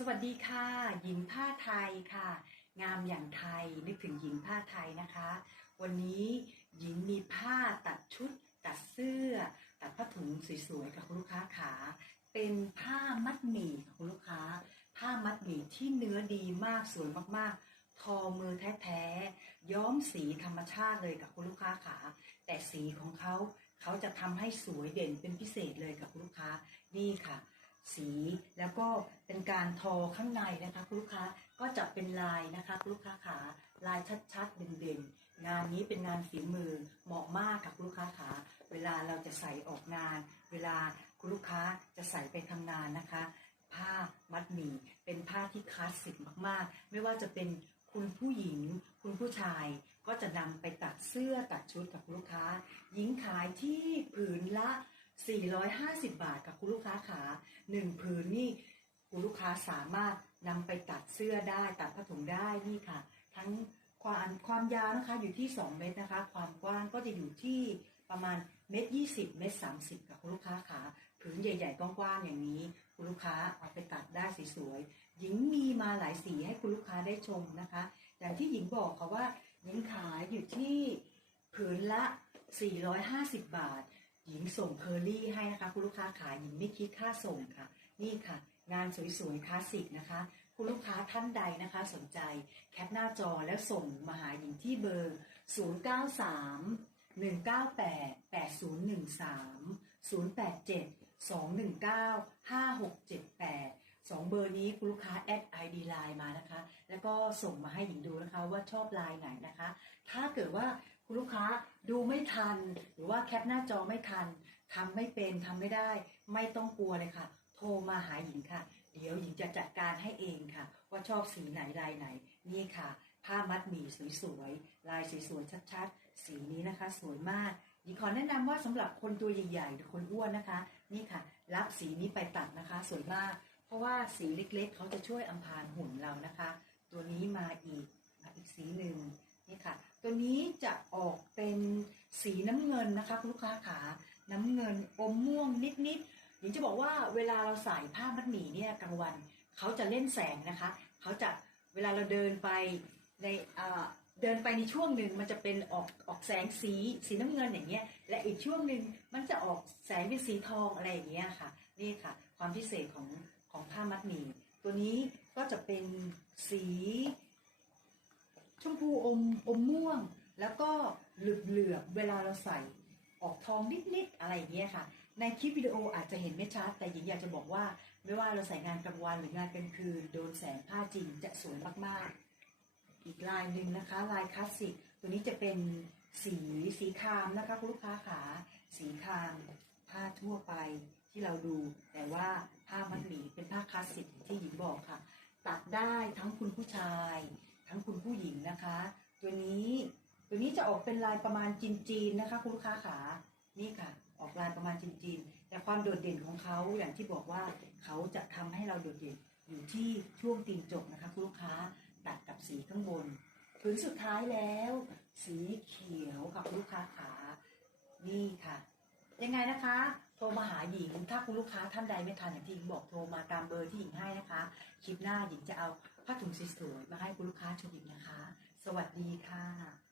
สวัสดีค่ะ หญิงผ้าไทยค่ะ งามอย่างไทยนึกถึงหญิงผ้าไทยนะคะ วันนี้หญิงมีผ้าตัดชุด ตัดเสื้อ ตัดผ้าถุงสวยๆกับคุณลูกค้าขาเป็นผ้ามัดหมี่ค่ะคุณลูกค้า ผ้ามัดหมี่ที่เนื้อดีมากสวยมากๆ ทอมือแท้ๆย้อมสีธรรมชาติเลยกับคุณลูกค้าขาแต่สีของเขาเขาจะทำให้สวยเด่นเป็นพิเศษเลยกับคุณลูกค้านี่ค่ะ สี แล้วก็เป็นการทอข้างในนะคะคุณลูกค้าก็จะเป็นลายนะคะคุณลูกค้าขาลายชัดๆเด่นๆงานนี้เป็นงานฝีมือเหมาะมากกับคุณลูกค้าขาเวลาเราจะใส่ออกงาน เวลาคุณลูกค้าจะใส่ไปทำงานนะคะ ผ้ามัดหมี่เป็นผ้าที่คลาสสิกมากๆ ไม่ว่าจะเป็นคุณผู้หญิง คุณผู้ชายก็จะนำไปตัดเสื้อตัดชุดกับลูกค้า หญิงขายที่ผืนละ 450 บาทกับคุณลูกค้าขาหนึ่งผืนนี่คุณลูกค้าสามารถนำไปตัดเสื้อได้ตัดผ้าถุงได้นี่ค่ะ ทั้งความความยาวนะคะอยู่ที่ 2 เมตรนะคะ ความกว้างก็จะอยู่ที่ประมาณเมตรยี่สิบเมตรสามสิบกับคุณลูกค้าขาผืนใหญ่ ๆ กว้างๆอย่างนี้ คุณลูกค้าเอาไปตัดได้สวยๆหญิงมีมาหลายสีให้คุณลูกค้าได้ชมนะคะ อย่างที่หญิงบอกค่ะว่าหญิงขายอยู่ที่ผืนละ 450 บาท หญิงส่งเคอรี่ให้นะคะคุณลูกค้าขาหญิงไม่คิดค่าส่งค่ะ นี่ค่ะ งานสวยๆคลาสสิกนะคะ คุณลูกค้าท่านใดนะคะ สนใจแคปหน้าจอแล้วส่งมาหาหญิงที่เบอร์ 093 198 8013 087 219 5678สองเบอร์นี้คุณลูกค้าแอด ID ไลน์มานะคะ แล้วก็ส่งมาให้หญิงดูนะคะว่าชอบไลน์ไหนนะคะ ถ้าเกิดว่า คุณลูกค้าดูไม่ทัน หรือว่าแคปหน้าจอไม่ทันทำไม่เป็นทำไม่ได้ ไม่ต้องกลัวเลยค่ะ โทรมาหาหญิงค่ะ เดี๋ยวหญิงจะจัดการให้เองค่ะ ว่าชอบสีไหนลายไหน นี่ค่ะ ผ้ามัดหมี่สวยๆลายสวยๆชัดๆ สีนี้นะคะ สวยมากหญิงขอแนะนำว่าสำหรับคนตัวใหญ่ๆหรือคนอ้วนนะคะ นี่ค่ะ รับสีนี้ไปตัดนะคะ สวยมาก เพราะว่าสีเล็กๆ เขาจะช่วยอำพรางหุ่นเรานะคะ ตัวนี้มาอีกมาอีกสีหนึ่งนี่ค่ะ ตัวนี้จะออกเป็นสีน้ำเงินนะคะคุณลูกค้าขาน้ำเงินอมม่วงนิดๆหญิงจะบอกว่าเวลาเราใส่ผ้ามัดหมี่เนี่ยกลางวันเขาจะเล่นแสงนะคะเขาจะเวลาเราเดินไปในเดินไปในช่วงหนึ่งมันจะเป็นออกออกแสงสีสีน้ำเงินอย่างเงี้ยและอีกช่วงหนึ่งมันจะออกแสงเป็นสีทองอะไรอย่างเงี้ยค่ะนี่ค่ะ ความพิเศษของของผ้ามัดหมี่ตัวนี้ก็จะเป็นสี มพูอมอมม่วง แล้วก็เหลือบเหลือบๆเวลาเราใส่ออกทองนิดๆอะไรอย่างเงี้ยค่ะ ในคลิปวิดีโออาจจะเห็นไม่ชัด แต่หญิงอยากจะบอกว่า ไม่ว่าเราใส่งานกลางวันหรืองานกลางคืน โดนแสงผ้าจริงจะสวยมากๆ อีกลายหนึ่งนะคะ ลายคลาสสิกตัวนี้จะเป็นสีสีครามนะคะคุณลูกค้าขาสีครามผ้าทั่วไปที่เราดู แต่ว่าผ้ามัดหมี่เป็นผ้าคลาสสิกที่หญิงบอกค่ะ ตัดได้ทั้งคุณผู้ชาย ทั้งคุณผู้หญิงนะคะ ตัวนี้ตัวนี้จะออกเป็นลายประมาณจีนๆนะคะ คุณลูกค้าขานี่ค่ะ ออกลายประมาณจีนๆแต่ความโดดเด่นของเขาอย่างที่บอกว่าเขาจะทำให้เราโดดเด่นอยู่ที่ช่วงตีนจบนะคะ คุณลูกค้าตัดกับสีข้างบนผืนสุดท้ายแล้ว สีเขียวค่ะคุณลูกค้าขานี่ค่ะ ยังไงนะคะ โทรมาหาหญิง ถ้าคุณลูกค้าท่านใดไม่ทันอย่างที่หญิงบอกโทรมาตามเบอร์ที่หญิงให้นะคะ คลิปหน้าหญิงจะเอาผ้าถุงสวยๆมาให้คุณลูกค้าชมอีกนะคะ สวัสดีค่ะ